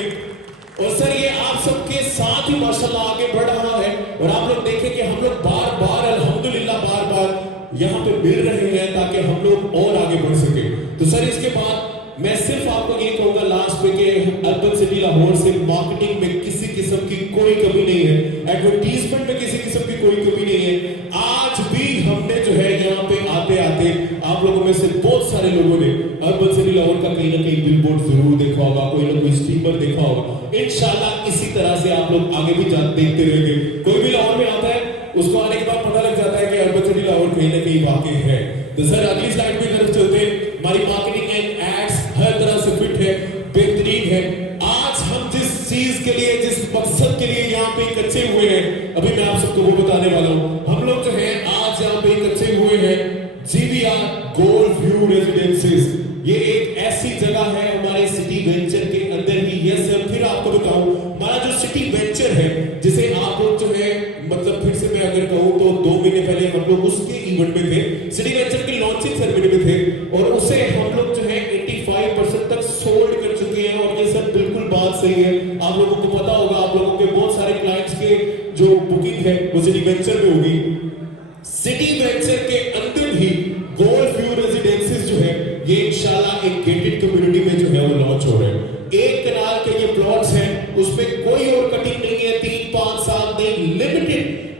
और सर ये आप सबके साथ ही माशाल्लाह आगे बढ़ रहा है। और आप लोग देखें कि हम लोग बार बार अल्हम्दुलिल्लाह बार बार यहाँ पे मिल रहे हैं ताकि हम लोग और आगे बढ़ सके। तो सर इसके बाद मैं सिर्फ आपको ये कहूंगा लास्ट पे कि अर्बन सिटी लाहौर से मार्केटिंग में किसी किस्म की कोई कमी नहीं है, एडवर्टीजमेंट में किसी किस्म की कोई कमी नहीं है। आज भी हमने जो है यहाँ पे आते आते आप लोगों में से बहुत सारे लोगों ने अर्बन सिटी लाहौर का कहीं ना कहीं बिलबोर्ड जरूर देखा होगा, कोई ना कोई स्टीमर देखा होगा। इंशाल्लाह इसी तरह से आप लोग आगे भी देखते रहेंगे। कोई भी लाहौर में आता है उसको आने के बाद पता लग जाता है कि अर्बन सिटी लाहौर कहीं ना कहीं वाकई है। तो सर अगली स्लाइड की तरफ चलते हैं। हमारी मार्केटिंग एंड एड्स हर तरह से फिट है, बेहतरीन है। आज हम जिस चीज के लिए, जिस मकसद के लिए यहाँ पे इकट्ठे हुए हैं, अभी मैं आप सबको वो बताने वाला हूँ। हम लोग जो है आज यहाँ पे इकट्ठे हुए हैं GVR गोल्ड व्यू रेजिडेंसीज। ये एक ऐसी जगह है हमारे सिटी वेंचर के अंदर ही। यस सर, फिर आपको बताऊं, हमारा जो सिटी वेंचर है, जिसे आप लोग जो है मतलब फिर से मैं अगर कहूं तो 2 महीने पहले हम लोग उसके इवेंट में थे, सिटी वेंचर की लॉन्चिंग सेरेमनी में थे, और उसे हम लोग जो है 85% तक सोल्ड कर चुके हैं। और ये सब बिल्कुल बात सही है। आप लोगों को पता होगा, आप लोगों के बहुत सारे क्लाइंट्स के जो बुकिंग है वो सिटी वेंचर में होगी। सिटी वेंचर के अंदर ही गोल्ड व्यू रेजिडेंसीज जो है ये इंशाल्लाह एक गेटेड कम्युनिटी में जो है वो लॉन्च हो रहे हैं। एक कनाल के ये प्लॉट्स हैं, उसमें कोई और कटिंग नहीं है, 3-5 नहीं,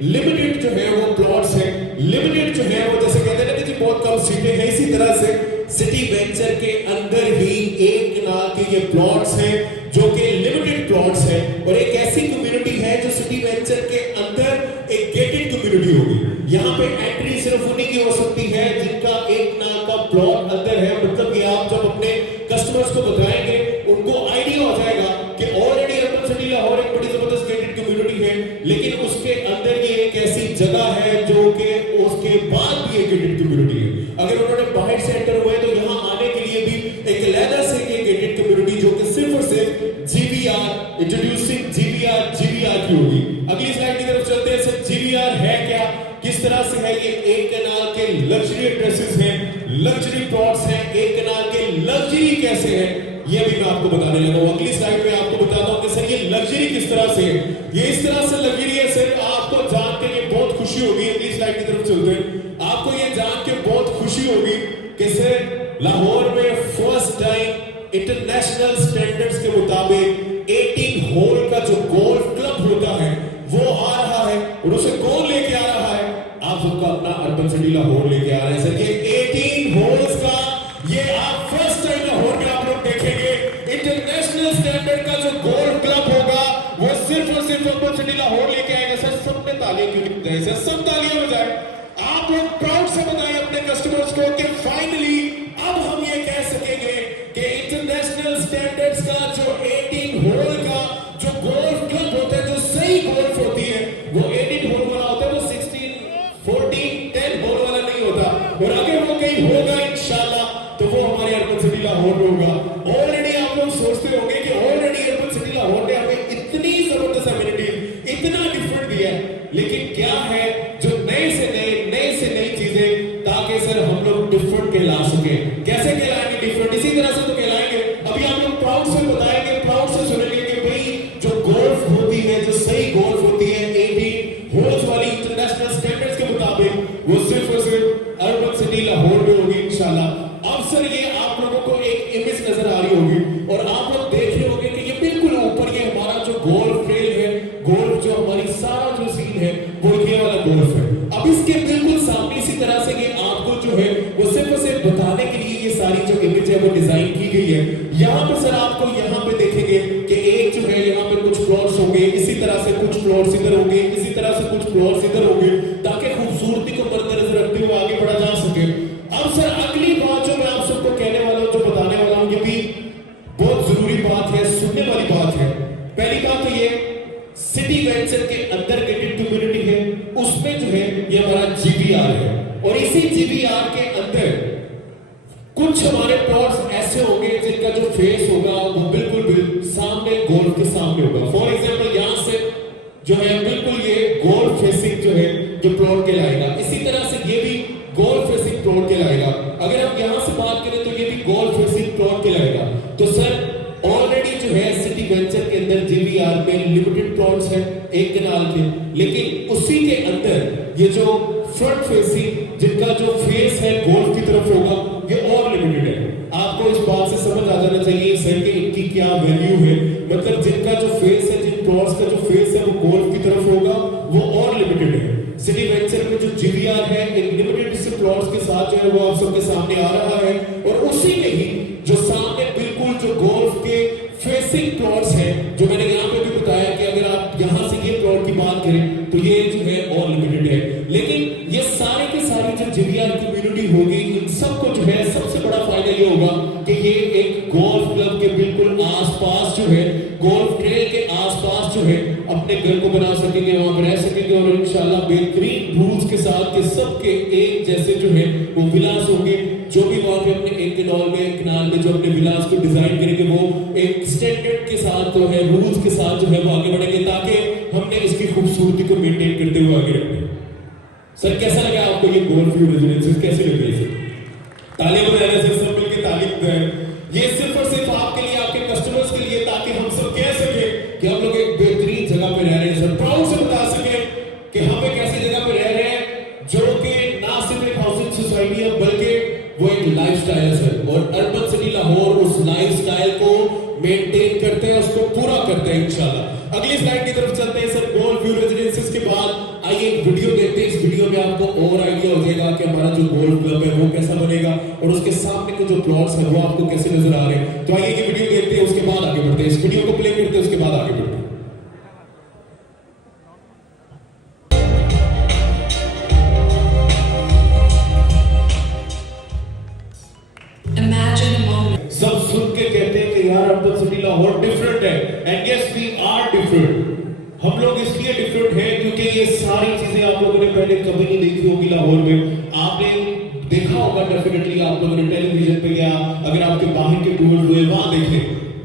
लिमिटेड जो है वो प्लॉट्स हैं। लिमिटेड जो है वो जैसे कहते हैं ना कि बहुत कम सीटें हैं, इसी तरह से सिटी वेंचर के अंदर ही एक कनाल के ये प्लॉट्स हैं जो कि लिमिटेड प्लॉट्स हैं, और एक ऐसी कम्युनिटी है जो सिटी वेंचर के अंदर एक गेटेड कम्युनिटी होगी। यहाँ पे एंट्री सिर्फ उन्हीं की हो सकती है जिनका एक कनाल का प्लॉट अंदर है। मतलब कि आप जब अपने कस्टमर्स को बताएंगे, उनको आइडिया हो जाएगा कि ऑलरेडी अर्बन सिटी लाहौर एक बड़ी जबरदस्त गेटेड कम्युनिटी है, लेकिन उसके अंदर ये एक ऐसी जगह है जो कि उसके बाद भी एक गेटेड कम्युनिटी है। अगर उन्होंने बाहर से एंटर हुए तो यहाँ आने के लिए भी एक अलग से एक गेटेड कम्युनिटी जो कि सिर्फ और सिर्फ GVR इंट्रोड्यूसिंग GVR की होगी। अगली स्लाइड की तरफ चलते हैं। सर GVR है क्या, किस तरह से है? ये एक कनाल के लग्जरी एड्रेसेस हैं, लग्जरी प्लॉट्स हैं। एक कनाल के लग्जरी कैसे है ये भी मैं आपको बताने लगा हूं। अगली स्लाइड में आपको बताता हूं कि सर ये लग्जरी किस तरह से है। ये इस तरह से लग्जरी है सर, आपको जान के ये बहुत खुशी होगी। अगली स्लाइड की तरफ चलते हैं। आपको ये जान के बहुत खुशी होगी कि सर लाहौर में फर्स्ट टाइम इंटरनेशनल स्टैंडर्ड्स के मुताबिक 18 होल का जो गोल्फ क्लब होता है वो आ रहा है, और उसे कौन लेके आ रहा है? आप सबका अपना अर्बन सिटी लाहौर लेके आ रहे हैं। सर ये 18 होल्स का ये आप फर्स्ट टाइम लाहौर में आप लोग देखेंगे। इंटरनेशनल स्टैंडर्ड का जो गोल्फ क्लब होगा वो सिर्फ और सिर्फ अर्बन सिटी लाहौर लेके आएगा। सर सबने तालियां क्यों नहीं बजाई? सर सब तालियां बजाएं। आप लोग प्राउड से बताएं अपने कस्टमर्स को कि फाइनली अब हम ये कह सकेंगे कि इंटरनेशनल स्टैंडर्ड्स का जो 18 होल का जो गोल्फ क्लब होता है, जो सही गोल्फ होती है, वो 18 होल वाला होता है, वो 16, 14, 10 होल वाला नहीं होता। और अगर वो कहीं होगा इंशाल्लाह तो वो हमारे अर्बन सिटी लाहौर में होगा। ऑलरेडी आप लोग सोचते होंगे कि ऑलरेडी अर्बन सिटी लाहौर ने हमें इतनी जबरदस्त एमिनिटीज, इतना डिफरेंट दिया है, लेकिन क्या है जो नए से नई चीजें, ताकि सर हम लोग डिफरेंट कहला सके। कैसे कहलाएंगे डिफरेंट? इसी तरह से तो कहलाएंगे। अभी आप लोग प्राउड से बताएंगे, प्राउड से सुनेंगे कि भाई जो गोल्फ होती है, जो सही गोल्फ होती है 18 होल्स वाली इंटरनेशनल स्टैंडर्ड्स के मुताबिक, वो सिर्फ और सिर्फ अर्बन सिटी लाहौर में होगी इंशाल्लाह। अब सर ये आप लोगों को एक इमेज नजर आ रही होगी और आप लोग देख रहे होंगे कि ये बिल्कुल ऊपर ये हमारा जो गोल्फ ट्रेल है, गोल्फ जो हमारी सारा जो सीन है वो ये वाला गोल्फ है। अब इसके बिल्कुल सामने इसी तरह से ये आपको जो है वो सिर्फ और सिर्फ बताने के लिए ये सारी जो इमेज है वो डिजाइन की गई है। यहाँ पे सर आपको यहाँ पे देखेंगे कि एक जो है यहाँ पे कुछ प्लॉट्स होंगे, इसी तरह से कुछ प्लॉट्स इधर होंगे, इसी तरह से कुछ प्लॉट्स इधर होंगे, ताकि खूबसूरती को मद्देनजर रखते हुए आगे बढ़ा जा सके। अब सर अगली बात जो मैं आप सबको कहने वाला हूँ, जो बताने वाला हूँ, ये भी बहुत जरूरी बात है, सुनने वाली बात है। पहली बात तो ये सिटी वेंचर के अंदर गेटेड कम्युनिटी है, उसमें जो है ये हमारा GVR है, और इसी GVR के अंदर कुछ हमारे प्लॉट्स ऐसे होंगे जिनका जो फेस होगा वो बिल्कुल सामने गोल्फ के सामने होगा। फॉर एग्जांपल यहाँ से जो है बिल्कुल ये गोल्फ फेसिंग जो है जो प्लॉट कहलाएगा। इसी तरह से ये भी गोल्फ फेसिंग प्लॉट कहलाएगा। अगर हम यहाँ से बात करें तो ये भी गोल्फ फेसिंग प्लॉट कहलाएगा। तो सर ऑलरेडी जो है सिटी वेंचर के अंदर GVR में लिमिटेड प्लॉट्स हैं एक कनाल के, लेकिन उसी के अंदर ये जो फ्रंट फेसिंग जिनका जो फेस है गोल्फ की तरफ होगा ये और लिमिटेड है। आपको इस बात से समझ आ जाना चाहिए सर कि इनकी क्या वैल्यू है। मतलब जिनका जो फेस है, जिन प्लॉट्स का जो फेस है वो गोल्फ की तरफ होगा वो और लिमिटेड है। सिटी वेंचर में जो GVR है इन लिमिटेड से प्लॉट्स के साथ जो है वो आप सबके सामने आ रहा है, और उसी में ही जो सामने बिल्कुल जो गोल्फ के फेसिंग प्लॉट्स हैं, जो मैंने यहाँ पे भी बताया कि अगर आप यहाँ से ये प्लॉट की बात करें तो ये जो है और लिमिटेड है। लेकिन ये सारे के सारे जो GVR कम्युनिटी कम्युनिटी होगी, इन सबको जो है सबसे बड़ा फायदा ये होगा कि ये एक गोल्फ क्लब के बिल्कुल आसपास जो है, गोल्फ ट्रेल के आसपास जो है अपने घर को बना सकेंगे, वहां पर रह सकेंगे और इंशाल्लाह बेहतरीन रूल्स के साथ के सबके एक जैसे जो है वो विलास होंगे। जो भी वहां पे अपने एक किनाल में जो अपने विलास को डिजाइन करेंगे वो एक स्टैंडर्ड के साथ जो है, रूल्स के साथ जो है वो आगे बढ़ेंगे, ताकि हमने इसकी खूबसूरती को मेंटेन करते हुए आगे रखें। सर कैसा लगा आपको ये गोल्फ व्यू रेजिडेंसीज, कैसे लग रही है? तालियां बजाने से सब मिलकर ताली बजाएं। ये सिर्फ और सिर्फ आपके लिए, आपके कस्टमर्स के लिए, ताकि हम सब कह सके कि हम लोग एक बेहतरीन जगह पे रह रहे हैं। सर प्राउड से बता सके कि हम एक ऐसी जगह पे रह रहे हैं जो कि ना सिर्फ एक हाउसिंग सोसाइटी है बल्कि वो एक लाइफस्टाइल है। और अर्बन सिटी लाहौर उस लाइफस्टाइल को मेंटेन करते हैं, उसको पूरा करते हैं इंशाल्लाह। अगली स्लाइड की तरफ चलते हैं। सर गोल्फ व्यू रेजिडेंसीज के बाद आइए एक वीडियो देखते हैं। इस वीडियो में आपको और आइडिया हो जाएगा कि हमारा जो गोल्फ क्लब है वो कैसा बनेगा और उसके सामने के जो प्लॉट्स हैं वो आपको कैसे नजर आ रहे हैं। तो आइए ये वीडियो देखते हैं, उसके बाद आगे बढ़ते हैं। इस वीडियो को प्ले करते हैं, उसके बाद आगे बढ़ते हैं। सब सुन के कहते हैं कि यार अर्बन सिटी लाहौर डिफरेंट है, and yes we are different. हम लोग इसलिए डिफरेंट हैं क्योंकि ये सारी चीजें आप लोगों ने पहले कभी नहीं देखी होगी लाहौर में। आपने देखा होगा डेफिनेटली, आप लोगों ने टेलीविजन पे या अगर आपके बाहर के टूर्स हुए वहां देखे।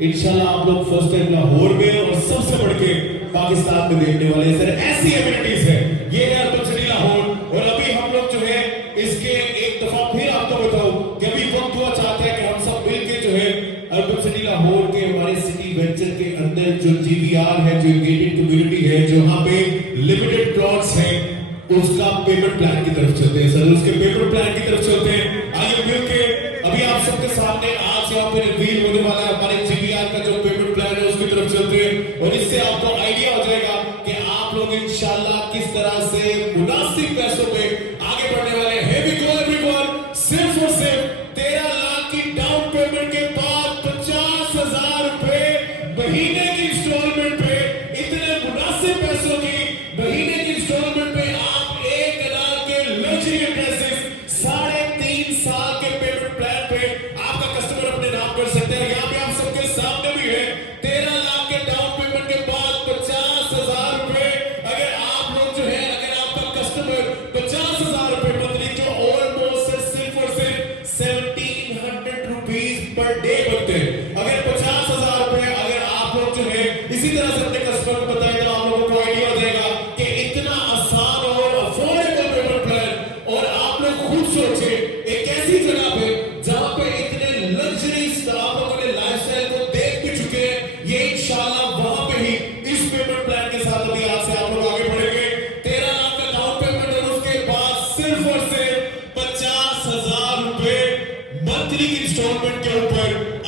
इंशाल्लाह आप लोग फर्स्ट टाइम लाहौर में और सबसे बढ़ के पाकिस्तान में देखने वाले हैं। सर ऐसी एमिनिटीज है, ये है अर्बन सिटी लाहौर। और अभी हम लोग जो है इसके एक दफा फिर आपको बताऊं कि अभी वक्त हुआ चाहते हैं कि हम सब मिलके जो है अर्बन सिटी लाहौर के हमारे सिटी वेंचर के अंदर जो जीवीआर है, जो गेटेड कम्युनिटी है, जो यहाँ पे लिमिटेड प्लॉट्स हैं, उसका पेमेंट प्लान की तरफ चलते हैं। सर उसके पेमेंट प्लान की तरफ चलते हैं। आइए मिलके अभी आप सबके सामने आज यहाँ पे रिवील होने वाला है हमारे जीवीआर का जो पेमेंट प्लान है, उसकी तरफ चलते हैं और इससे आपको आइडिया हो जाएगा कि आप लोग इंशाल्लाह किस तरह से मुनासिब पैसों में आगे बढ़ने वाले हैं। सिर्फ और सिर्फ 13 लाख की डाउन पेमेंट के बाद 50,000 रुपए महीने की इंस्टॉलमेंट पे, इतने मुनासिब पैसों की महीने की इंस्टॉलमेंट पे आप 1 लाख के लग्जरी एड्रेसेस 3.5 साल के पेमेंट प्लान पे आपका कस्टमर अपने नाम कर सकते हैं। यहाँ पे आप सबके सामने भी है 13 लाख के डाउन पेमेंट के बाद 50,000 रुपए। अगर आप लोग जो है, अगर आपका कस्टमर 50,000 रुपए मंथली, जो ऑलमोस्ट सिर्फ और सिर्फ 1700 रुपीज पर डे बनते हैं, अगर 50,000 रुपए अगर आप लोग जो है इसी तरह से अपने कस्टमर को बताएं तो आप लोगों को आइडिया हो जाएगा कि इतना आसान और अफोर्डेबल पेमेंट प्लान। और आप लोग खुद सोचे एक ऐसी जगह पे जहां पे इतने लग्जरी आप लोगों ने लाइफस्टाइल को देख भी चुके हैं, ये इंशाल्लाह वहां पे ही इस पेमेंट प्लान के साथ अभी आज से आप लोग आगे बढ़ेंगे। 13 लाख का डाउन पेमेंट और उसके बाद सिर्फ और सिर्फ 50,000 रुपए मंथली की इंस्टॉलमेंट के ऊपर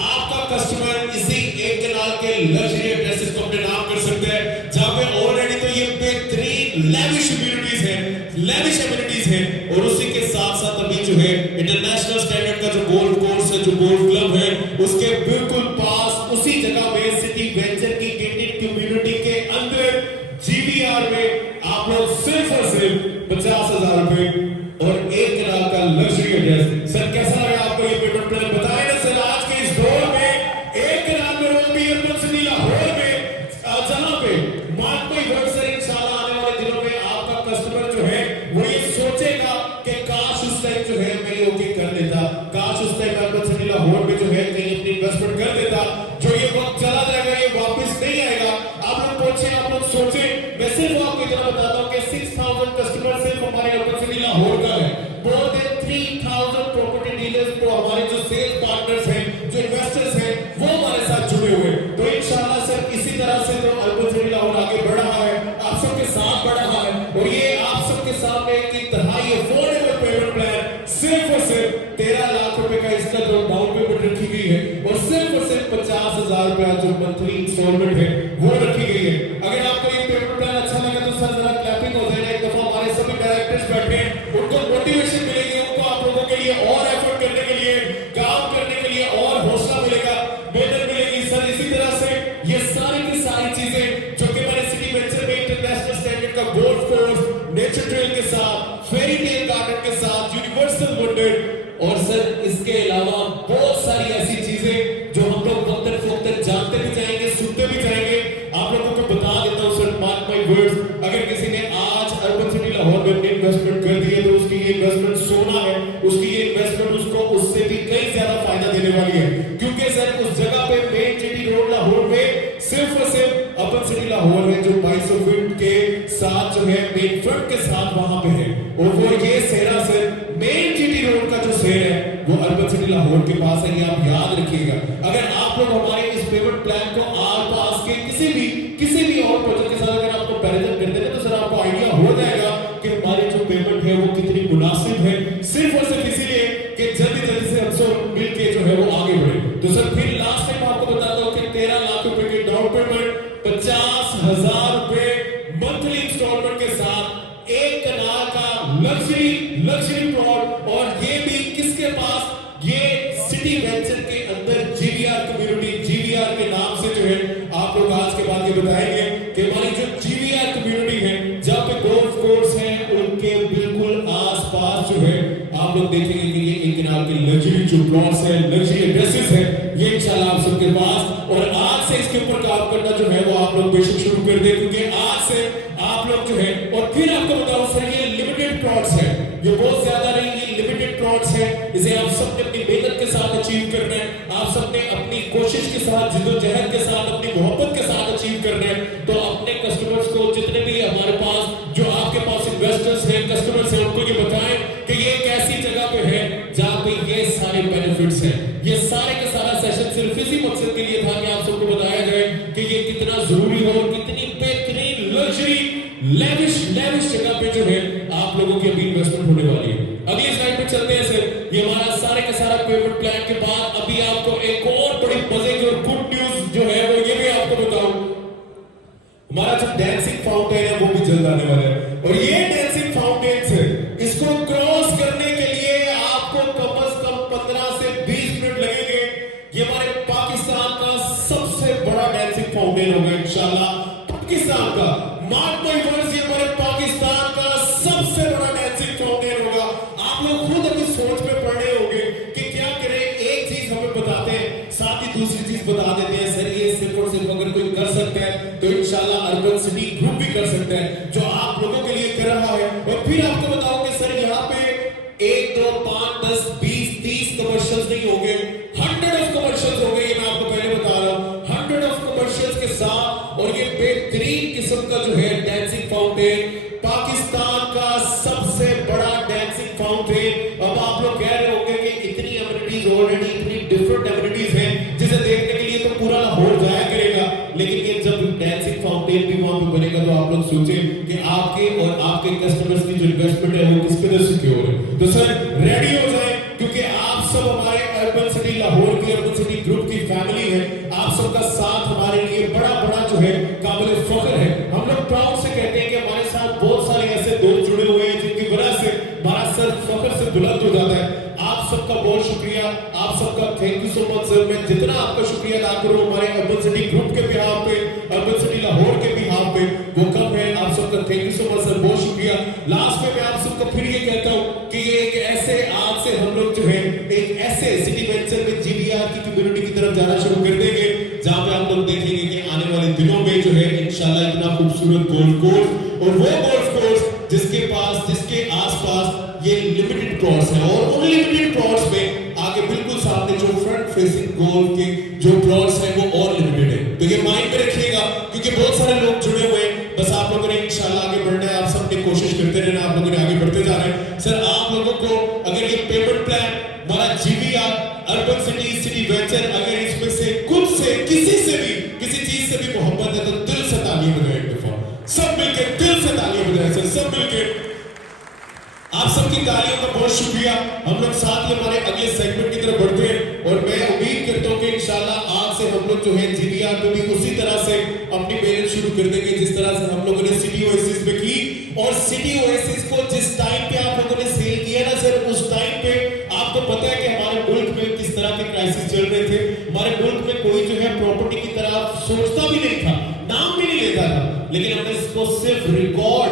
आपका कस्टमर इसी 1 लाख के लग्जरी एड्रेसेस को अपने नाम कर सकते हैं, जहां पे ऑलरेडी तो ये बेहतरीन लेविश एमिनिटीज है और उसी के साथ साथ अभी जो है इंटरनेशनल स्टैंडर्ड का जो गोल्फ कोर्स है, जो गोल्फ क्लब है, उसके बिल्कुल पास उसी जगह में सिटी वेंचर की गेटेड कम्युनिटी के अंदर जीवीआर में आप लोग सिर्फ और सिर्फ 50,000 रुपए और 1 लाख का लग्जरी एड्रेस। सर कैसा लगा आपको ये पेमेंट प्लान? बताएं ना सर, आज के इस दौर में 1 लाख में रोटी अर्बन सिटी लाहौर में जहां पे मार्क कोई वर्ड सर इंशाल्लाह आने वाले दिनों में आपका कस्टमर जो है वो ये सोचेगा कि काश उस टाइम जो है मैं ये ओके कर लेता, काश उस टाइम अर्बन सिटी लाहौर में जो है कहीं अपनी इन्वेस्टमेंट कर देता। जो ये वक्त चला जाएगा ये वापस नहीं आएगा। आप लोग पूछे, आप लोग सोचे, मैं सिर्फ आपको इतना बताता हूँ कि 6,000 कस्टमर सिर्फ हमारे अर्बन सिटी लाहौर का है। मोर देन 3,000 प्रॉपर्टी डीलर्स तो हमारे जो सेल्स पार्टनर्स हैं, जो इन्वेस्टर्स हैं, वो हमारे साथ जुड़े हुए। तो इंशाल्लाह सर इसी तरह से तो अर्बन सिटी लाहौर आगे बढ़ रहा है, आप सबके साथ बढ़ रहा है और ये आप सबके सामने एक इंतहाई अफोर्डेबल पेमेंट प्लान सिर्फ और सिर्फ 13 लाख रुपए का इसका जो डाउन पेमेंट रखी गई है और सिर्फ 50,000 रुपया जो मंथली इंस्टॉलमेंट है वो रखी गई है। अगर आपको ये पेमेंट प्लान अच्छा लगा तो सर जरा क्लैपिंग हो जाएगा। एक दफा हमारे सभी डायरेक्टर्स बैठे हैं, उनको मोटिवेशन मिलेगी, उनको आप लोगों के लिए और एफर्ट करने के लिए, काम करने के लिए और हौसला मिलेगा, मेहनत मिलेगी। सर इसी तरह से ये सारी की सारी चीजें जो कि हमारे सिटी वेंचर में इंटरनेशनल स्टैंडर्ड का गोल्फ कोर्स, नेचर ट्रेल के साथ, फेरी टेल गार्डन के साथ, यूनिवर्सल वंडर लाहौर में अपनी इन्वेस्टमेंट कर दी है तो उसकी ये इन्वेस्टमेंट सोना है, उसकी ये इन्वेस्टमेंट उसको उससे भी कई ज्यादा फायदा देने वाली है, क्योंकि सर उस जगह पे मेन जीटी रोड लाहौर में सिर्फ और सिर्फ अर्बन सिटी लाहौर है जो 2200 फीट के साथ जो है मेन फ्रंट के साथ वहां पे है, और वो ये सेहरा सर मेन जीटी रोड का जो शेयर है वो अर्बन सिटी लाहौर के पास है, ये आप याद रखिएगा। अगर आप लोग हमारे इस पेमेंट प्लान को आर पास के किसी भी और प्रोजेक्ट के साथ अगर आपको कंपैरिजन करते हैं तो सर आपको आइडिया हो जाएगा कि हमारी जो पेमेंट है वो कितनी मुनासिब है, सिर्फ और सिर्फ इसीलिए कि जल्दी जल्दी से हमसे मिलके जो है वो आगे बढ़े। तो सर फिर लास्ट टाइम आपको बताता हूं कि 13 लाख रुपए की डाउन पेमेंट, 50,000 रुपए मंथली इंस्टॉलमेंट के साथ 1 कनाल का लग्जरी प्लॉट, और ये भी किसके पास, ये सिटी वेंचर के अंदर जीवीआर कम्युनिटी, जीवीआर के नाम से जो है आप लोग आज के बाद ये बताएंगे कि हमारी जो जीवीआर कम्युनिटी है जहां पे गोल्फ कोर्स है उनके बिल्कुल आसपास जो है आप लोग देखेंगे कि ये 1 कनाल के लग्जरी जो प्लॉट्स है, लग्जरी एड्रेसेस है, ये इंशाल्लाह आप सबके पास, और आज से इसके ऊपर काम करना जो है वो आप लोग बेशक शुरू कर दें, क्योंकि आज से आप लोग जो है, और फिर आपको बताऊं सर ये लिमिटेड प्लॉट्स है, ये बहुत ज्यादा नहीं, ये लिमिटेड प्लॉट्स है, इसे आप सबने अपनी मेहनत के साथ अचीव करना है, आप सबने अपनी कोशिश के साथ, जिद्दोजहद के साथ, अपनी मोहब्बत के साथ अचीव करना है। तो अपने कस्टमर्स को जितने भी हमारे पास जो आपके पास इन्वेस्टर्स हैं, कस्टमर्स हैं, उनको ये बताएं कि ये एक ऐसी जगह पे है जहां पे ये सारे बेनिफिट्स हैं। ये सारे का सारा सेशन सिर्फ इसी मकसद के लिए था कि आप सबको बताया जाए कि ये कितना जरूरी है और कितनी बेहतरीन लग्जरी लेविश जगह पे जो है आप लोगों की अभी इन्वेस्टमेंट होने वाली है। अगली स्लाइड पे चलते हैं सर। ये हमारा सारे का सारा पेमेंट प्लान के बाद अभी आपको एक और बड़ी मजे की और गुड न्यूज जो है वो ये भी आपको बताऊं, हमारा जो डांसिंग फाउंटेन है वो भी जल्द आने वाला है, और ये डांसिंग फाउंटेन से इसको क्रॉस करने के लिए आपको कम से कम 15 से 20 मिनट लगेंगे। ये हमारे पाकिस्तान का सबसे बड़ा डांसिंग फाउंटेन होगा इंशाल्लाह, पाकिस्तान का, मार्क माय वर्ड्स, ये हमारे पाकिस्तान का सबसे बड़ा डांसिंग फाउंटेन होगा। आप लोग खुद अपनी सोच में पड़ रहे होंगे कि क्या करें, एक चीज हमें बताते हैं साथ ही दूसरी चीज बता देते हैं, सर ये सिर्फ और सिर्फ अगर कोई कर सकता है तो इंशाल्लाह अर्बन सिटी ग्रुप भी कर सकता है जो आप लोगों के लिए कर रहा है। और फिर आपको बताओ कि सर यहाँ पे 1 2 5 10 20 30 कमर्शियल्स नहीं होंगे, 100 ऑफ कमर्शियल्स होंगे, ये मैं आपको पहले बता रहा हूँ, 100 ऑफ कमर्शियल्स के साथ, और ये बेहतरीन किस्म का जो है डांसिंग फाउंटेन, पाकिस्तान का सबसे बड़ा डांसिंग फाउंटेन। अब आप लोग कह रहे होंगे कि इतनी एमिनिटीज ऑलरेडी, इतनी डिफरेंट एमिनिटीज हैं जिसे देखने के लिए तो पूरा लाहौर जाया करेगा, लेकिन ये जब डांसिंग फाउंटेन भी वहां पे बनेगा तो आप लोग सोचें कि आपके और आपके कस्टमर्स की जो इन्वेस्टमेंट है वो किस कदर सिक्योर है। तो सर रेडी हो जाए, क्योंकि आप सब हमारे अर्बन सिटी लाहौर की, अर्बन सिटी ग्रुप की फैमिली है, आप सबका साथ हमारे लिए बड़ा जो है काबिल फख्र है। हम लोग प्राउड से कहते हैं कि हमारे साथ बहुत सारे ऐसे दोस्त जुड़े हुए हैं जिनकी वजह से हमारा सर फख्र से बुलंद हो जाता है। आप सबका बहुत शुक्रिया, आप सबका thank you so much sir. मैं जितना आपका शुक्रिया अदा करूं हमारे अर्बन सिटी ग्रुप के बिहाफ पे, अर्बन सिटी लाहौर के बिहाफ पे, वो कम है। आप सबका thank you so much sir, बहुत शुक्रिया। लास्ट में मैं आप सबको फिर ये कहता हूं कि ये एक ऐसे, आज से हम लोग जो है एक ऐसे सिटी वेंचर में जीवीआर की कम्युनिटी की तरफ जाना शुरू कर देंगे जहां पे आप लोग देखेंगे कि आने वाले दिनों में जो है इंशाल्लाह इतना खूबसूरत गोल्फ कोर्स, और वो गोल्फ कोर्स जिसके आसपास ये लिमिटेड प्लॉट्स हैं, और उन लिमिटेड प्लॉट्स में आगे बिल्कुल सामने जो फ्रंट फेसिंग गोल्फ के जो प्लॉट्स हैं वो और लिमिटेड है। तो ये माइंड में रखिएगा, क्योंकि बहुत सारे लोग जुड़े हुए हैं, बस आप लोगों ने इंशाल्लाह आगे बढ़ना है, आप सबने कोशिश करते रहना, आप लोगों ने आगे बढ़ते जा रहे हैं। सर आप लोगों को अगर ये पेमेंट प्लान हमारा जीवीआर अर्बन सिटी वेंचर, अगर इसमें से कुछ से किसी से भी किसी चीज से भी मोहब्बत है तो दिल से ताली बजाएं, एक दफा सब मिलकर दिल से ताली बजाएं सर, सब मिलकर। आप सबकी तालियों का बहुत शुक्रिया। हम लोग साथ ही हमारे अगले सेगमेंट की तरफ बढ़ते हैं, और मैं उम्मीद करता हूं कि इंशाल्लाह आज से हम लोग जो है जीवीआर में भी उसी तरह से अपनी मेहनत शुरू कर देंगे जिस तरह से हम लोगों ने सिटी ओएसिस में की। और सिटी ओएसिस को जिस टाइम पे आप लोगों ने सेल किया ना सर, उस टाइम पे आपको पता है कि हमारे मुल्क में किस तरह के क्राइसिस चल रहे थे। हमारे मुल्क में कोई जो है प्रॉपर्टी की तरफ सोचता भी नहीं था, नाम भी नहीं लेता था, लेकिन हमने इसको सिर्फ रिकॉर्ड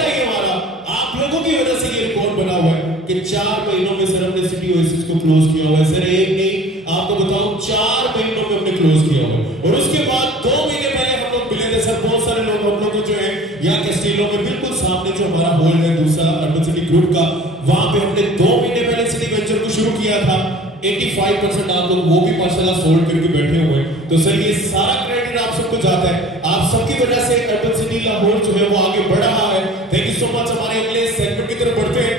है ये हमारा, आप लोगों की वजह से ये रिकॉर्ड बना हुआ है कि 4 महीनों में सर हमने सिटी ओएसिस को क्लोज किया हुआ है। सर एक नहीं, आपको बताऊं 4 महीनों में हमने क्लोज किया हुआ है, और उसके बाद 2 महीने पहले हम लोग मिले थे सर। बहुत सारे लोग हम लोग जो है यहाँ कैस्टिलो में बिल्कुल सामने जो हमारा हॉल है ग्रुप का, वहां पे हमने 2 महीने पहले सिटी वेंचर को शुरू किया था। 85% आप लोग वो भी माशाल्लाह सोल्ड करके बैठे हुए हैं। तो सर ये सारा क्रेडिट आप सबको जाता है, आप सबकी वजह से अर्बन सिटी लाहौर जो है वो आगे बढ़ रहा है। Thank you so much. हमारे अगले सेगमेंट की तरफ बढ़ते हैं।